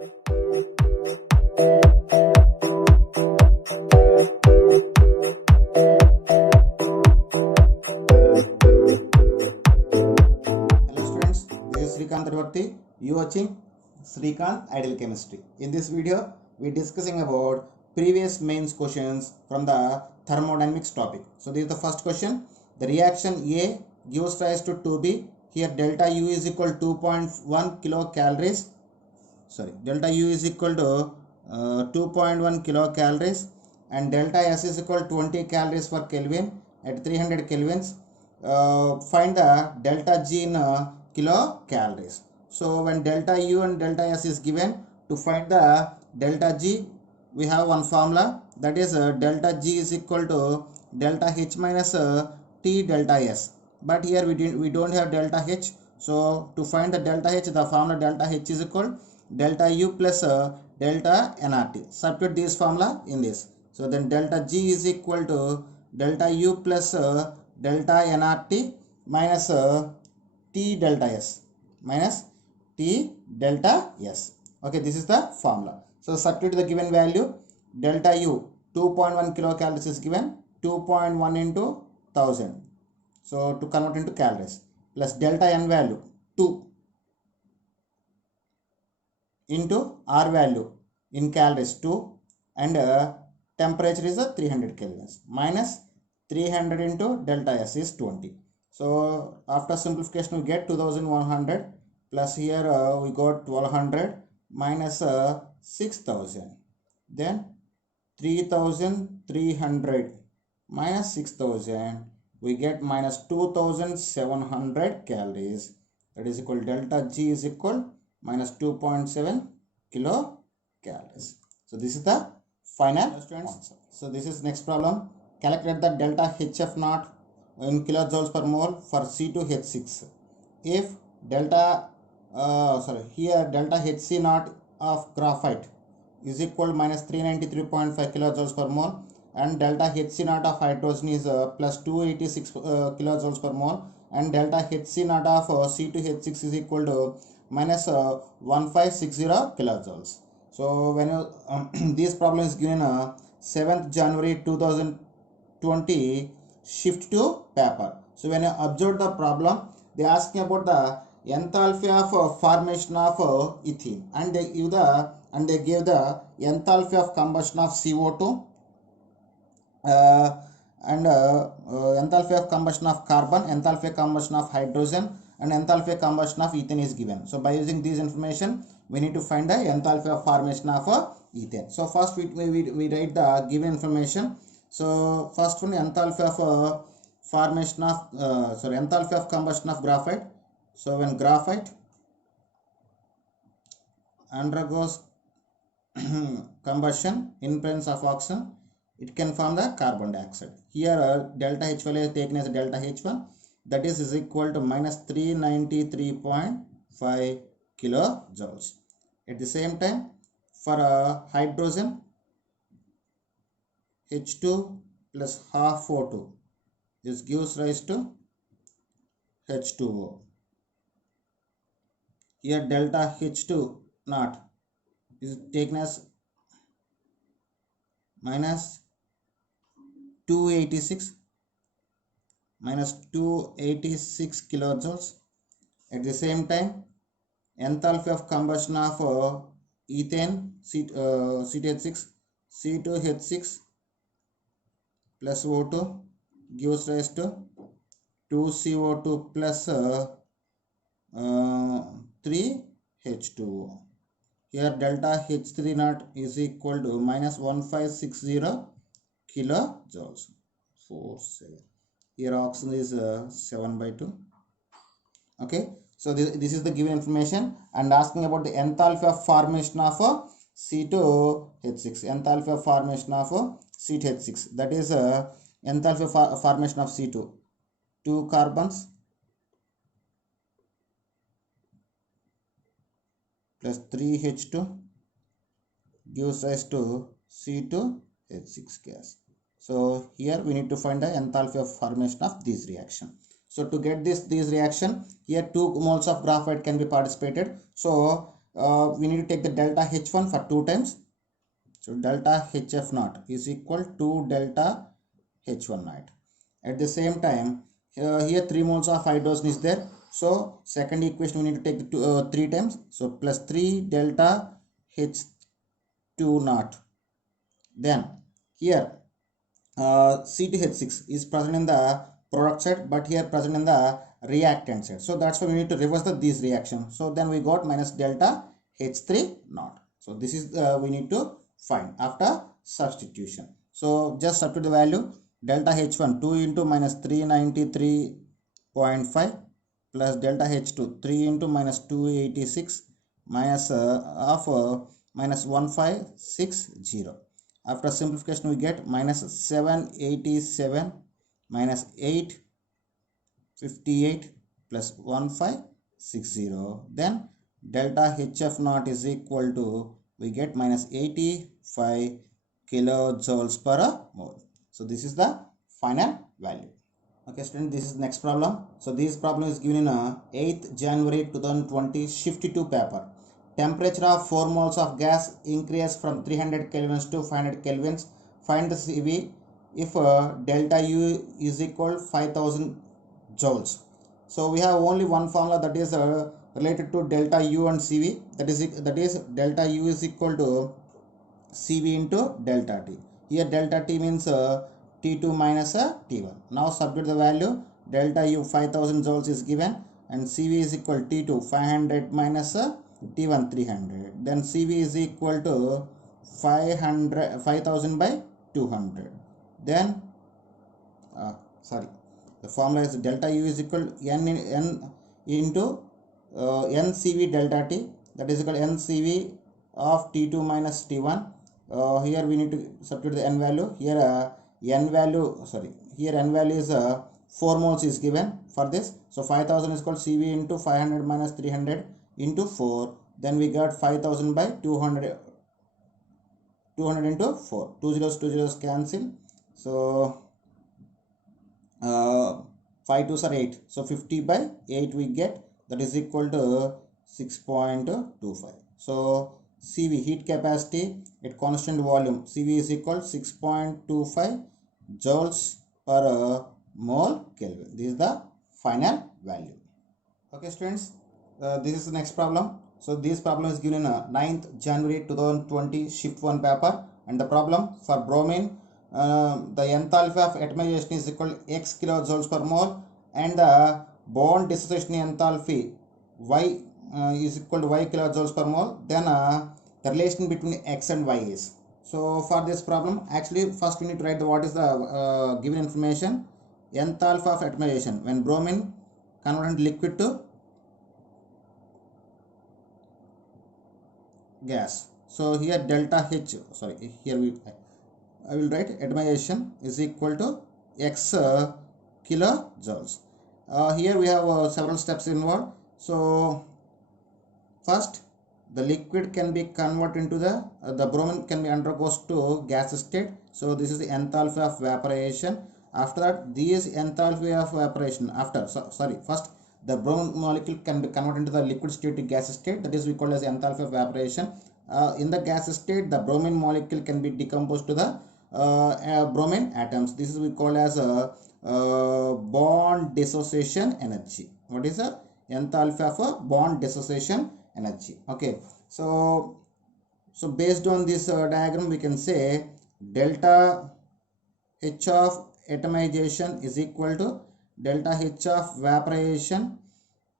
students, this is Srikanth Trivarti. You watching Srikanth Ideal Chemistry. In this video, we discussing about previous mains questions from the thermodynamics topic. So this is the first question. The reaction A gives rise to 2B. Here delta U is equal to 2.1 kilocalories. Delta U is equal to 2.1 kilocalories and delta S is equal to 20 calories per Kelvin at 300 kelvins. Find the delta G in kilocalories. So when delta U and delta S is given, to find the delta G, we have one formula, that is delta G is equal to delta H minus T delta S. But here we don't have delta H. So to find the delta H, the formula delta H is equal delta U plus delta nRT. Substitute this formula in this. So then delta G is equal to delta U plus delta nRT minus T delta S minus T delta S. Okay, this is the formula. So substitute the given value. Delta U 2.1 kilocalories is given, 2.1 into 1000. So to convert into calories, plus delta N value 2 into R value in calories 2 and temperature is 300 kelvins minus 300 into delta S is 20. So after simplification we get 2100 plus here we got 1200 minus 6000, then 3300 minus 6000, we get minus 2700 calories. That is equal delta G is equal minus 2.7 kilocalories. So this is the final answer. So this is next problem. Calculate the delta HF naught in kilojoules per mole for C2H6. If delta here delta HC naught of graphite is equal to minus 393.5 kilojoules per mole and delta HC naught of hydrogen is plus 286 kilojoules per mole and delta HC naught of C2H6 is equal to minus 1560 kilojoules. So when you, this problem is given 7th January 2020, shift to paper. So when you observe the problem, they ask me about the enthalpy of formation of ethene and they give the enthalpy of combustion of CO2 and enthalpy of combustion of carbon, enthalpy of combustion of hydrogen and enthalpy of combustion of ethane is given. So by using this information we need to find the enthalpy of formation of ethane. So first we write the given information. So first one, enthalpy of formation of enthalpy of combustion of graphite. So when graphite undergoes combustion in presence of oxygen, it can form the carbon dioxide. Here delta H value is taken as delta H1, that is equal to minus 393.5 kilojoules. At the same time, for hydrogen, H2 plus half O2, this gives rise to H2O. Here delta H2 naught is taken as minus 286 kilojoules. At the same time, enthalpy of combustion of ethane C2H6 plus O2 gives rise to 2CO2 plus 3H2O. Here delta H3 naught is equal to minus 1560 kilojoules. 47. Here oxygen is 7/2. Okay, so this is the given information and asking about the enthalpy of formation of C2H6. Enthalpy of formation of C2H6, that is enthalpy of formation of C2. 2 carbons plus 3H2 gives rise to C2H6 gas. So here we need to find the enthalpy of formation of this reaction. So to get this reaction, here 2 moles of graphite can be participated. So we need to take the delta H1 for 2 times. So delta HF naught is equal to delta H1 naught. At the same time, here 3 moles of hydrogen is there. So second equation we need to take 3 times. So plus 3 delta H2 naught. Then here C2H6 is present in the product side, but here present in the reactant side. So that's why we need to reverse these reactions. So then we got minus delta H3 naught. So this is we need to find after substitution. So just substitute the value. Delta H1 2 into minus 393.5 plus delta H2 3 into minus 286 minus minus 1560. After simplification we get minus 787 minus 858 plus 1560. Then delta HF naught is equal to, we get minus 85 kilojoules per mole. So this is the final value. Okay student, this is next problem. So this problem is given in 8th January 2020 shift 2 paper. Temperature of 4 moles of gas increase from 300 kelvins to 500 kelvins. Find the CV if delta U is equal 5000 joules. So we have only one formula that is related to delta U and CV. That is delta U is equal to CV into delta T. Here delta T means T2 minus T1. Now substitute the value. Delta U 5000 joules is given and CV is equal to T2 500 minus T1 300. Then CV is equal to 5000 by 200. Then the formula is delta U is equal to N into NCV delta T, that is equal to NCV of T2 minus T1. Here we need to substitute the N value. Here N value is 4 moles is given for this. So 5000 is called CV into 500 minus 300 into 4. Then we got 5000 by 200 into 4. 2 zeros cancel. So 5 2s are 8. So 50 by 8 we get, that is equal to 6.25. So CV, heat capacity at constant volume, CV is equal to 6.25 joules per mole Kelvin. This is the final value. Okay students, this is the next problem. So this problem is given in 9th January 2020 shift 1 paper, and the problem for bromine, the enthalpy of atomization is equal to X kilojoules per mole, and the bond dissociation enthalpy Y is equal to Y kilojoules per mole. Then the relation between X and Y is. So for this problem, actually first we need to write what is the given information. Enthalpy of atomization when bromine converted liquid to gas. So here delta H, I will write atomization is equal to X kilojoules. Here we have several steps involved. So first, the liquid can be converted into the bromine can be undergoes to gas state. So this is the enthalpy of evaporation. After that, this enthalpy of evaporation first the bromine molecule can be converted into the liquid state to gas state. That is we call as enthalpy of evaporation. In the gas state, the bromine molecule can be decomposed to the bromine atoms. This is we call as bond dissociation energy. What is the enthalpy of a bond dissociation energy? Okay, so based on this diagram, we can say delta H of atomization is equal to delta H of evaporation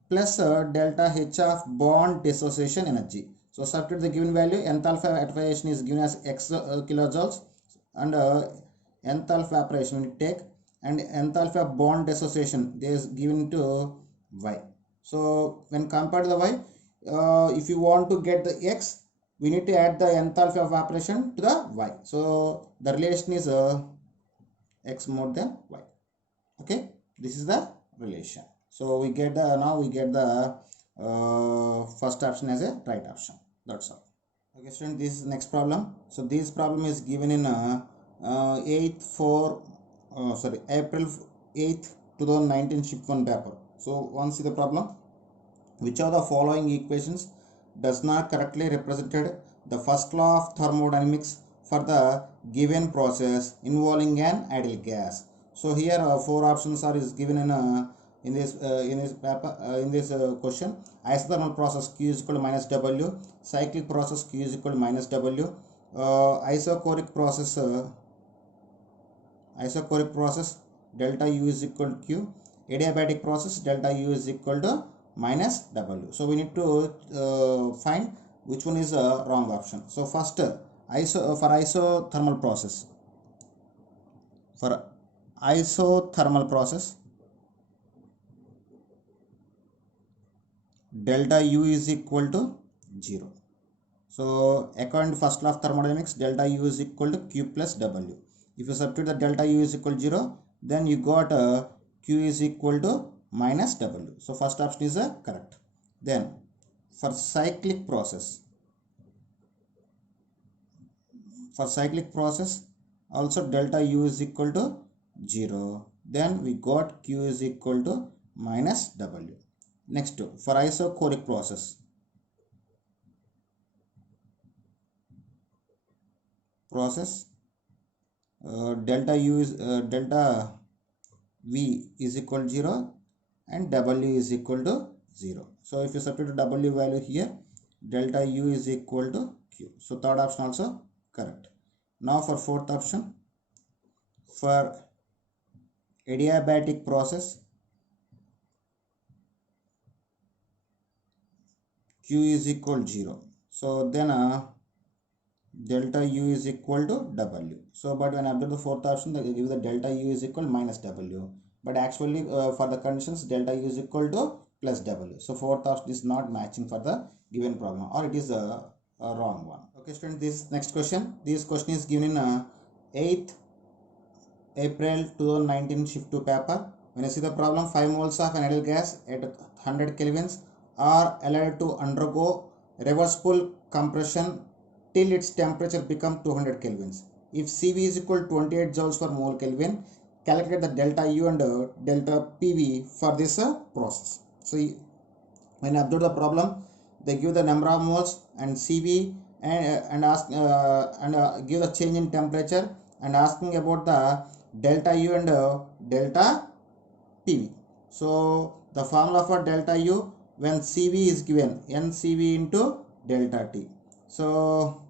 plus delta H of bond dissociation energy. So substitute the given value. Enthalpy of atomization is given as X kilojoules, and enthalpy of evaporation we take, and enthalpy of bond dissociation is given to Y. So when compared to the Y, if you want to get the X, we need to add the enthalpy of evaporation to the Y. So the relation is X more than Y. Okay, this is the relation. So we get the first option as a right option. That's all. Okay student, this is the next problem. So this problem is given in April 8th 2019 shift 1 paper. So once see the problem. Which of the following equations does not correctly represented the first law of thermodynamics for the given process involving an ideal gas. So here four options are is given in this paper in this question. Isothermal process Q is equal to minus W, cyclic process Q is equal to minus W, isochoric process delta U is equal to Q, adiabatic process delta U is equal to minus W. So we need to find which one is a wrong option. So first for isothermal process, delta U is equal to 0. So according to first law of thermodynamics, delta U is equal to Q plus W. If you substitute the delta U is equal to 0, then you got Q is equal to minus W. So first option is correct. Then for cyclic process, also delta U is equal to 0. Then we got Q is equal to minus W. Next, for isochoric process, delta V is equal to 0 and W is equal to 0. So if you substitute W value here, delta U is equal to Q. So third option also correct. Now for fourth option, for adiabatic process, Q is equal to 0. So then delta U is equal to W. So but when after the fourth option, they give the delta U is equal to minus W. But actually for the conditions, delta U is equal to plus W. So fourth option is not matching for the given problem, or it is a wrong one. Okay students, this next question. This question is given in 8th April 2019 shift 2 paper. When you see the problem, 5 moles of an ideal gas at 100 kelvins are allowed to undergo reversible compression till its temperature become 200 kelvins. If Cv is equal to 28 joules per mole Kelvin, calculate the delta U and delta PV for this process. So when you observe the problem, they give the number of moles and Cv and ask give the change in temperature and asking about the delta U and delta PV. So the formula for delta U, when Cv is given NCV into delta T. So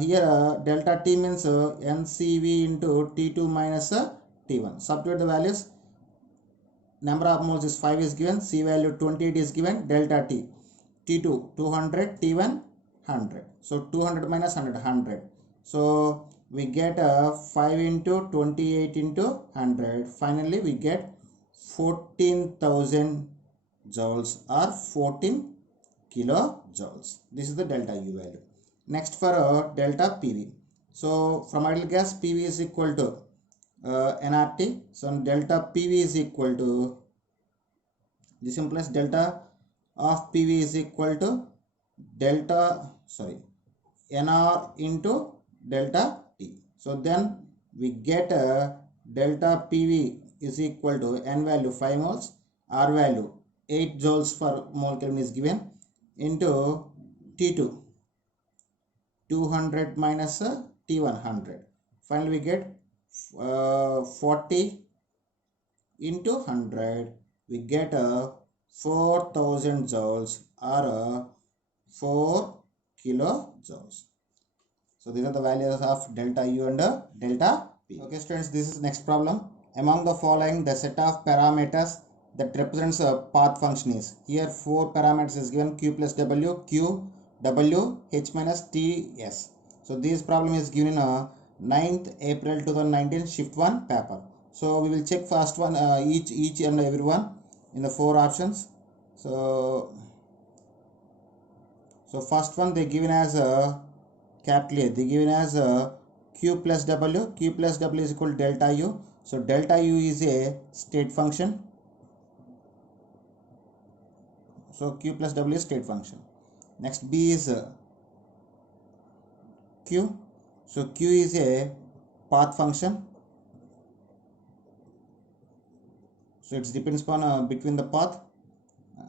here delta T means NCV into T2 minus T1. Substitute the values. Number of moles is 5 is given, C value 28 is given, delta T, T2 200, T1 100. So 200 minus 100, 100. So we get 5 into 28 into 100. Finally we get 14,000 joules or 14 kilojoules. This is the delta U value. Next for delta PV. So from ideal gas, PV is equal to nRT. So delta PV is equal to, this implies delta of PV is equal to NR into delta T. So then we get delta PV is equal to N value 5 moles, R value 8 joules per mole Kelvin is given, into T2 200 minus T1 100. Finally we get 40 into 100. We get 4,000 joules or 4 kilojoules. So these are the values of delta U and delta P. Okay students, this is next problem. Among the following, the set of parameters that represents a path function is. Here 4 parameters is given: Q plus W, Q, W, H minus T, S. So this problem is given in 9th April 2019 shift 1 paper. So we will check first one each and every one in the 4 options. So first one they given as capital A. They given as Q plus W. Q plus W is equal to delta U. So delta U is a state function. So Q plus W is state function. Next B is Q. So Q is a path function. So it depends upon between the path.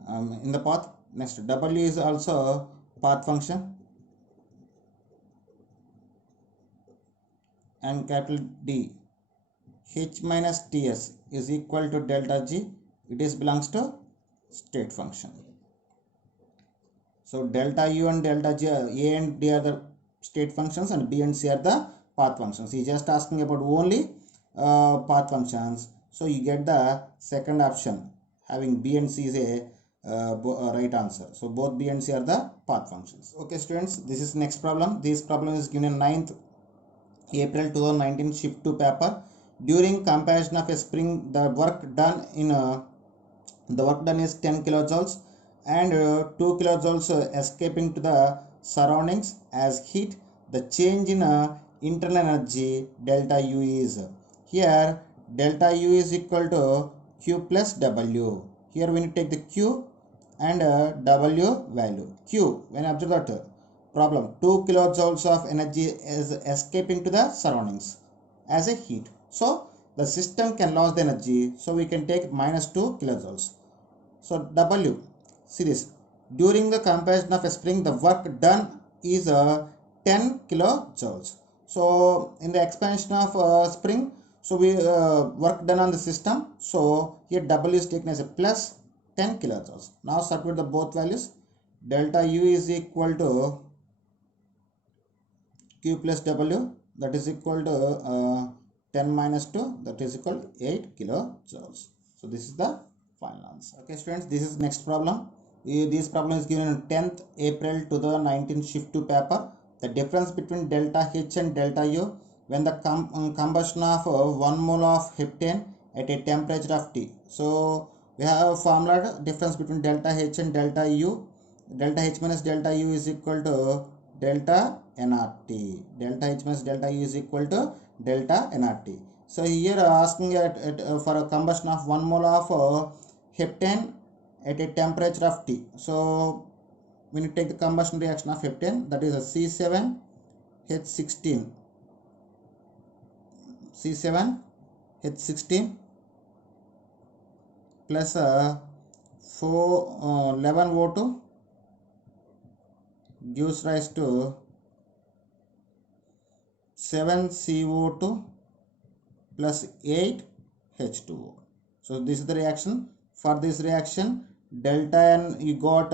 in the path. Next, W is also path function, and capital D, H minus Ts is equal to delta G. It is belongs to state function. So delta U and delta G, A and D are the state functions and B and C are the path functions. He just asking about only path functions. So you get the second option, having B and C is a right answer. So both B and C are the path functions. Okay students, this is next problem. This problem is given in 9th April 2019 shift 2 paper. During comparison of a spring, the work done is 10 kilojoules and 2 kilojoules escaping to the surroundings as heat. The change in internal energy delta U is, here delta U is equal to Q plus W. Here we need to take the Q and W value. Q, when observe that problem, 2 kilojoules of energy is escaping to the surroundings as a heat. So the system can lose the energy, so we can take minus 2 kilojoules. So W, see this, during the comparison of a spring, the work done is 10 kilojoules. So in the expansion of spring, so we work done on the system, so here W is taken as a plus 10 kilojoules. Now substitute the both values. Delta U is equal to Q plus W, that is equal to 10 minus 2, that is equal to 8 kilojoules. So this is the final answer. Okay students, this is next problem. This problem is given on 10th April 2019 shift 2 paper. The difference between delta H and delta U when the combustion of 1 mole of heptane at a temperature of T. So we have a formula, difference between delta H and delta U. Delta H minus delta U is equal to delta nRT. Delta H minus delta U is equal to delta nRT. So here asking for a combustion of 1 mole of heptane at a temperature of T. So when you take the combustion reaction of heptane, that is a C7H16 plus 11O2 gives rise to 7CO2 plus 8H2O. So this is the reaction. For this reaction, delta N, you got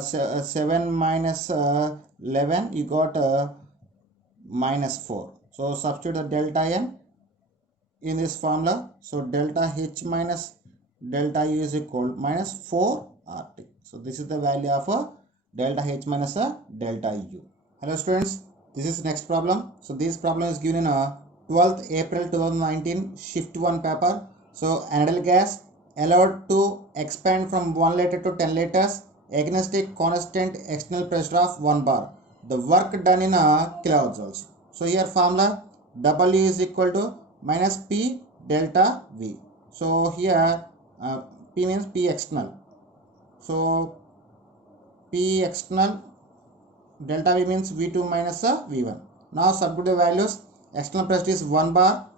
7 minus 11, you got minus 4. So substitute the delta N in this formula. So delta H minus delta U is equal minus 4 RT. So this is the value of delta H minus delta U. Hello students, this is next problem. So this problem is given in 12th April 2019 shift 1 paper. So an ideal gas allowed to expand from 1 liter to 10 liters against a constant external pressure of 1 bar. The work done in kilojoules. So here formula, W is equal to minus P delta V. So here P means P external. So P external delta V means V2 minus V1. Now substitute the values. External pressure is 1 bar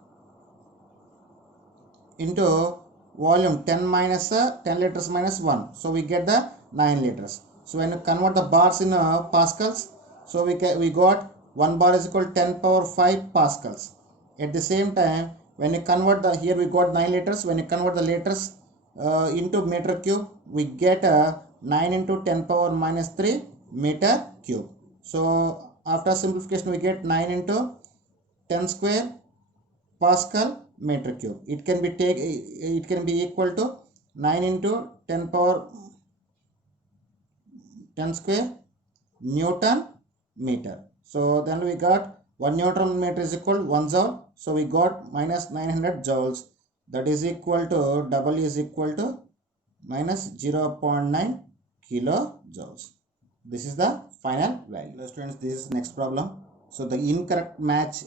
into volume 10 minus 10 liters minus 1. So we get the 9 liters. So when you convert the bars in pascals, so we got 1 bar is equal to 10 power 5 pascals. At the same time, when you convert the, here we got 9 liters. When you convert the liters into meter cube, we get 9 into 10 power minus 3 meter cube. So after simplification, we get 9 into 10 square Pascal meter cube. It can be equal to 9 into 10 power 10 square Newton meter. So then we got 1 Newton meter is equal to 1 joule. So we got minus 900 joules. That is equal to W is equal to minus 0.9 kilojoules. This is the final value. Students, this is next problem. So the incorrect match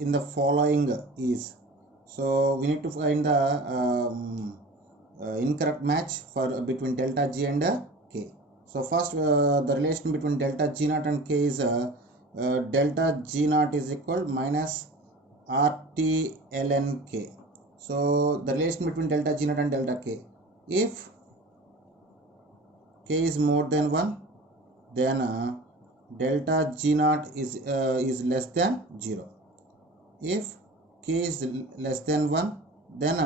in the following is, so we need to find the incorrect match for between delta G and K. So first the relation between delta G naught and K is delta G naught is equal minus RT ln K. So the relation between delta G naught and delta K, if k is more than 1, then delta G naught is less than 0. If k is less than 1, then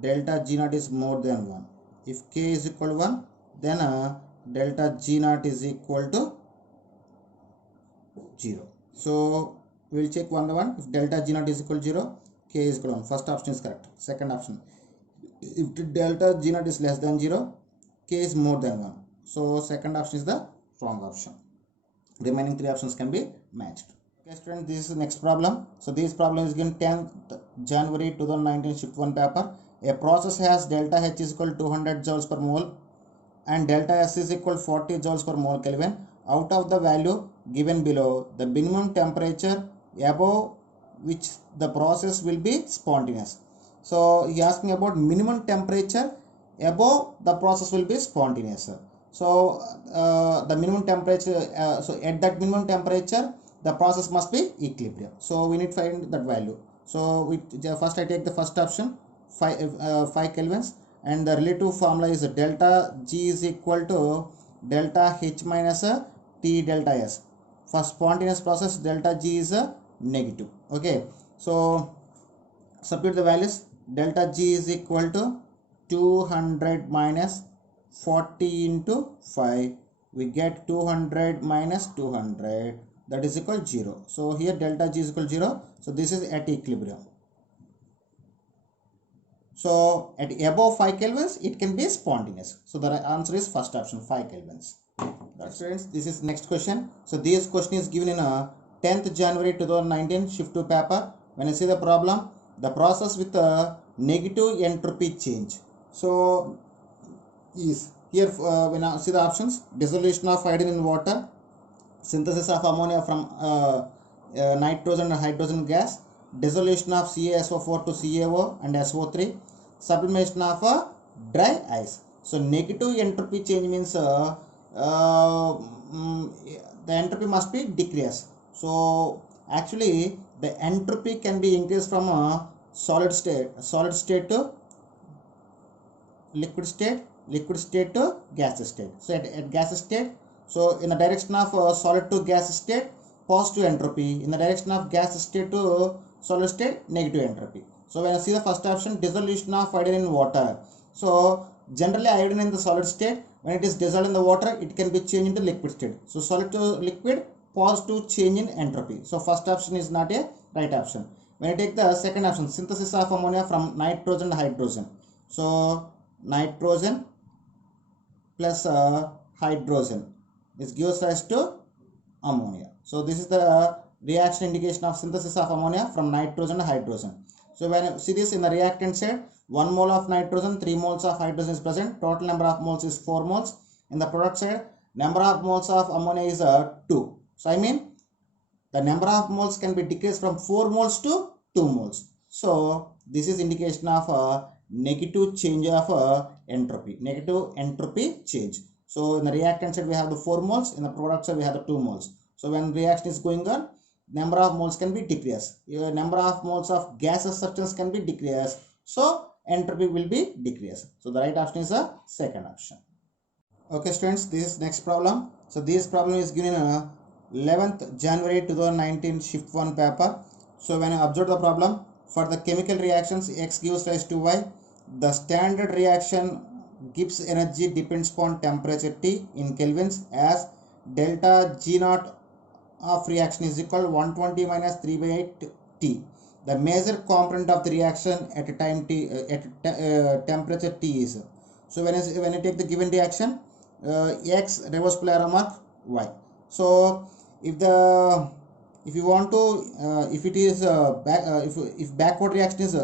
delta G naught is more than 1. If k is equal to 1, then delta G naught is equal to 0. So we will check one by one. If delta G naught is equal to 0, k is equal to 1. First option is correct. Second option, if delta G naught is less than 0, k is more than 1. So second option is the wrong option. Remaining three options can be matched. Okay students, this is the next problem. So this problem is given 10th January 2019 shift 1 paper. A process has delta H is equal to 200 joules per mole and delta S is equal to 40 joules per mole Kelvin. Out of the value given below, the minimum temperature above which the process will be spontaneous. So he asking about minimum temperature above the process will be spontaneous. So the minimum temperature, so at that minimum temperature the process must be equilibrium. So we need to find that value. So first I take the first option, 5 kelvins, and the relative formula is delta G is equal to delta H minus T delta S. For spontaneous process, delta G is negative. Okay, so substitute the values. Delta G is equal to 200 minus 40 into 5. We get 200 minus 200, that is equal to 0. So here delta G is equal to 0. So this is at equilibrium. So at above 5 kelvins it can be spontaneous. So the answer is first option, 5 kelvins. That's friends, this is next question. So this question is given in a 10th January 2019 shift 2 paper. When I see the problem, the process with a negative entropy change. So is here when I see the options, dissolution of hydrogen in water, synthesis of ammonia from nitrogen and hydrogen gas, dissolution of CaSO4 to CaO and SO3, sublimation of dry ice. So negative entropy change means the entropy must be decreased. So actually the entropy can be increased from a solid state to liquid state to gas state. So at gas state, so in the direction of solid to gas state, positive entropy. In the direction of gas state to solid state, negative entropy. So when I see the first option, dissolution of hydrogen in water. So generally hydrogen in the solid state, when it is dissolved in the water, it can be changed into liquid state. So solid to liquid, positive change in entropy. So first option is not a right option. When I take the second option, synthesis of ammonia from nitrogen and hydrogen. So nitrogen plus hydrogen, this gives rise to ammonia. So this is the reaction indication of synthesis of ammonia from nitrogen and hydrogen. So when you see this in the reactant side, 1 mole of nitrogen, 3 moles of hydrogen is present. Total number of moles is 4 moles. In the product side, number of moles of ammonia is 2. So I mean the number of moles can be decreased from 4 moles to 2 moles. So this is indication of a negative change of entropy. Negative entropy change. So in the reactant side we have the 4 moles. In the product side we have the 2 moles. So when reaction is going on, number of moles can be decreased. Number of moles of gaseous substance can be decreased. So entropy will be decreased. So the right option is the second option. Okay students, this is next problem. So this problem is given in 11th January 2019 shift 1 paper. So when I observe the problem, for the chemical reactions X gives rise to Y, the standard reaction Gibbs energy depends upon temperature T in kelvins as delta G naught of reaction is equal to 120 minus 3 by 8 T. The major component of the reaction at a time T temperature T is. So when I take the given reaction, X reverse polar arrow mark Y. So if you want to if it is if backward reaction is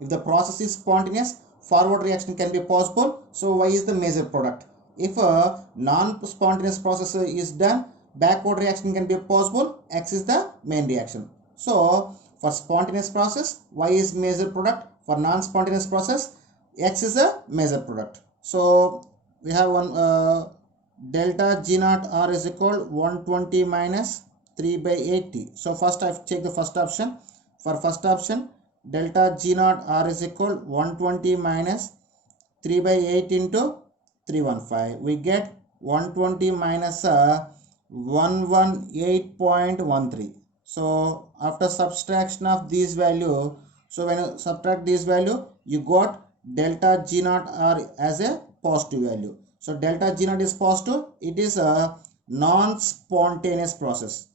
if the process is spontaneous, forward reaction can be possible. So Y is the major product. If a non-spontaneous process is done, backward reaction can be possible. X is the main reaction. So for spontaneous process, Y is major product. For non-spontaneous process, X is a major product. So we have one delta G naught R is equal 120 minus 3 by 80. So first I check the first option. For first option, delta G naught R is equal 120 minus 3 by 8 into 315. We get 120 minus 118.13. So after subtraction of these value, so when you subtract this value, you got delta G naught R as a positive value. So delta G naught is positive. It is a non-spontaneous process.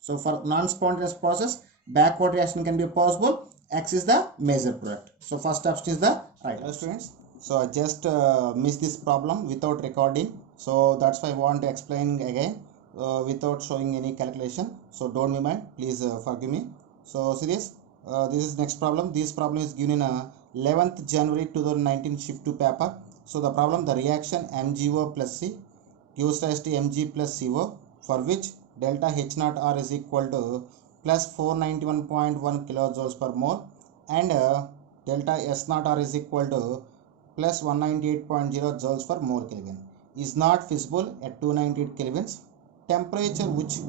So for non-spontaneous process, backward reaction can be possible. X is the major product. So first option is the right. Hello students. So I just missed this problem without recording. So that's why I want to explain again without showing any calculation. So don't be mind. Please forgive me. So see this. This is next problem. This problem is given in 11th January 2019 shift 2 paper. So the problem, the reaction MgO plus C gives rise to Mg plus CO, for which delta H naught R is equal to plus 491.1 kilojoules per mole and delta S naught R is equal to plus 198.0 joules per mole Kelvin is not feasible at 298 kelvins. Temperature which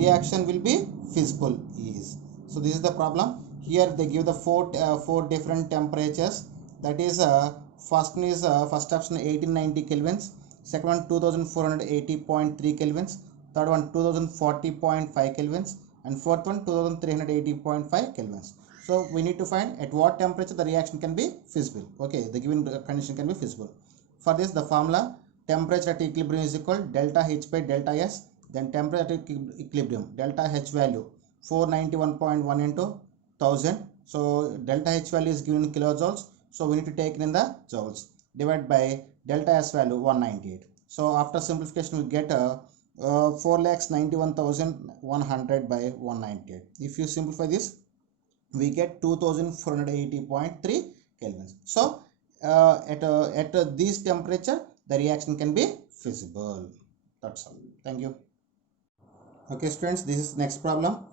reaction will be feasible is. So this is the problem. Here they give the four different temperatures. That is first one is first option 1890 kelvins, second one 2480.3 kelvins, third one 2040.5 kelvins, and fourth one 2380.5 kelvins. So we need to find at what temperature the reaction can be feasible. Okay, the given condition can be feasible. For this, the formula temperature at equilibrium is equal delta H by delta S. Then temperature at equilibrium, delta H value 491.1 into 1000. So delta H value is given in kilojoules. So we need to take it in the joules. Divided by delta S value 198. So after simplification, we get 4,91,100 by 198. If you simplify this, we get 2480.3 kelvins. So at this temperature, the reaction can be feasible. That's all. Thank you. Okay students, this is next problem.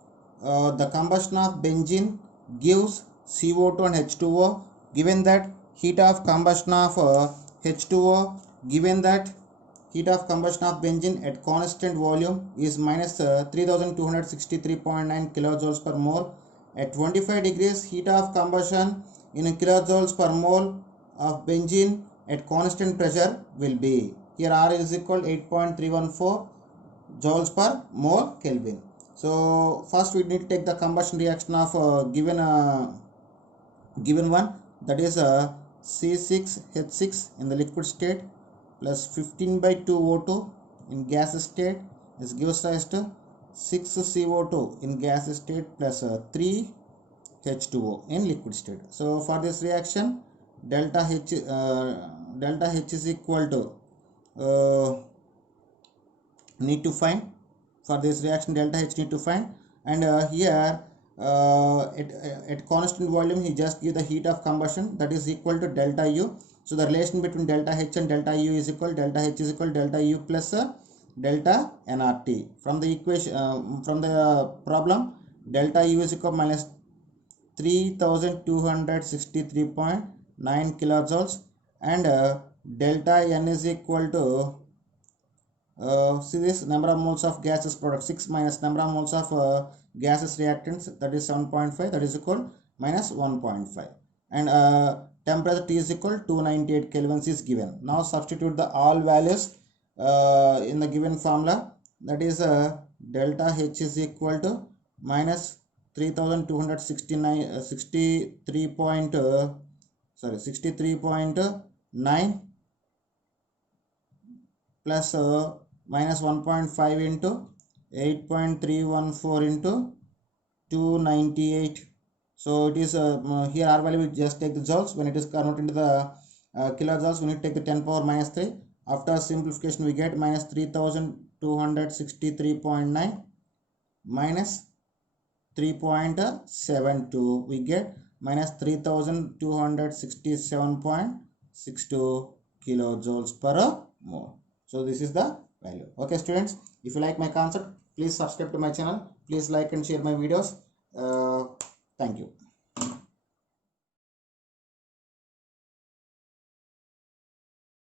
The combustion of benzene gives CO2 and H2O. Given that heat of combustion of H2O, given that heat of combustion of benzene at constant volume is minus 3263.9 kilojoules per mole. At 25 degrees, heat of combustion in kilojoules per mole of benzene at constant pressure will be. Here R is equal 8.314 joules per mole Kelvin. So first we need to take the combustion reaction of given one, that is C6H6 in the liquid state plus 15 by 2 O2 in gas state. This gives rise to 6 CO2 in gas state plus 3 H2O in liquid state. So for this reaction, delta H is equal to need to find. For this reaction, delta H need to find, and here at constant volume he just give the heat of combustion, that is equal to delta U. So the relation between delta H and delta U is equal delta H is equal delta U plus delta nRT. From the equation from the problem, delta U is equal minus 3263.9 kilojoules and delta N is equal to see this number of moles of gases product 6 minus number of moles of gases reactants, that is 7.5, that is equal minus 1.5, and temperature T is equal 298 kelvins is given. Now substitute the all values in the given formula, that is delta H is equal to minus 63.9 plus minus 1.5 into 8.314 into 298. So it is here R value, we just take the joules. When it is converted into the kilojoules, we need to take the 10 power minus 3. After simplification, we get minus 3263.9 minus 3.72. We get minus 3267.62 kilojoules per mole. So this is the value. Okay students, if you like my concept, please subscribe to my channel. Please like and share my videos. Thank you.